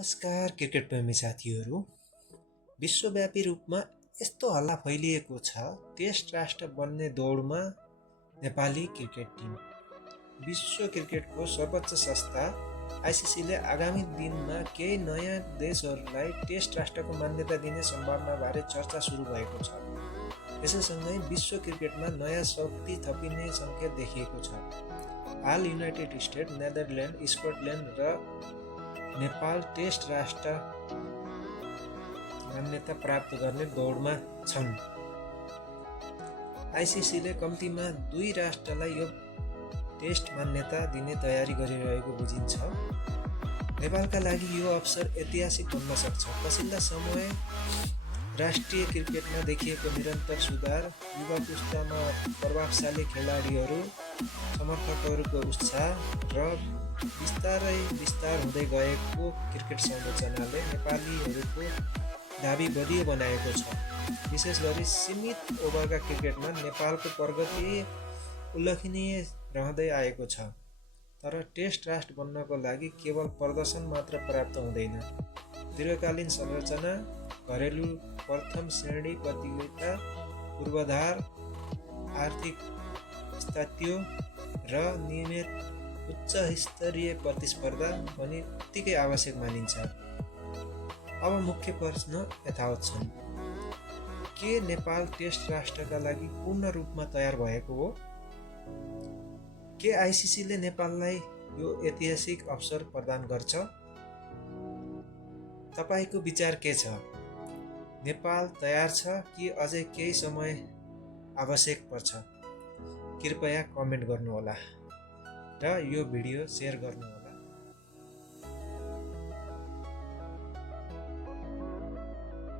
नमस्कार क्रिकेट प्रेमी साथीहरू। विश्वव्यापी रूपमा यस्तो हल्ला फैलिएको छ, टेस्ट राष्ट्र बन्ने दौडमा नेपाली क्रिकेट टिम। विश्व क्रिकेटको सर्वोच्च संस्था आइसिसीले आगामी दिनमा केही नयाँ देशहरूलाई टेस्ट राष्ट्रको मान्यता दिने सम्भावनाबारे चर्चा सुरु भएको छ। यसैसँगै विश्व क्रिकेटमा नयाँ शक्ति थपिने सङ्केत देखिएको छ। हाल युनाइटेड स्टेट, नेदरल्यान्ड, स्कटल्यान्ड र नेपाल टेस्ट राष्ट्र मान्यता प्राप्त गर्ने दौडमा छन्। आइसिसीले कम्तीमा 2 राष्ट्रलाई यो टेस्ट मान्यता दिने तयारी गरिरहेको बुझिन्छ। नेपालका लागि यो अवसर ऐतिहासिक बन्न सक्छ। पछिल्ला समय राष्ट्रिय क्रिकेटमा देखिएको निरन्तर सुधार, युवा पुस्तामा प्रभावशाली खेलाडीहरू, समर्थकहरूको उत्साह र विस्तार हुँदै गएको क्रिकेट संरचनाले नेपालीहरूको दाबी बलियो बनाएको छ। विशेष गरी सीमित ओभरका क्रिकेटमा नेपालको प्रगति उल्लेखनीय रहँदै आएको छ। तर टेस्ट राष्ट्र बन्नको लागि केवल प्रदर्शन मात्र पर्याप्त हुँदैन। दीर्घकालीन संरचना, घरेलु प्रथम श्रेणी प्रतियोगिता, पूर्वाधार, आर्थिक स्थायित्व र नियमित उच्च स्तरीय प्रतिस्पर्धा पनि उत्तिकै आवश्यक मानिन्छ। अब मुख्य प्रश्न यथावत छन्। के नेपाल टेस्ट राष्ट्रका लागि पूर्ण रूपमा तयार भएको हो? के आइसिसीले नेपाललाई यो ऐतिहासिक अवसर प्रदान गर्छ? तपाईको विचार के छ? नेपाल तयार छ कि अझै केही समय आवश्यक पर्छ? कृपया कमेन्ट गर्नुहोला र यो भिडियो सेयर गर्नुहोला।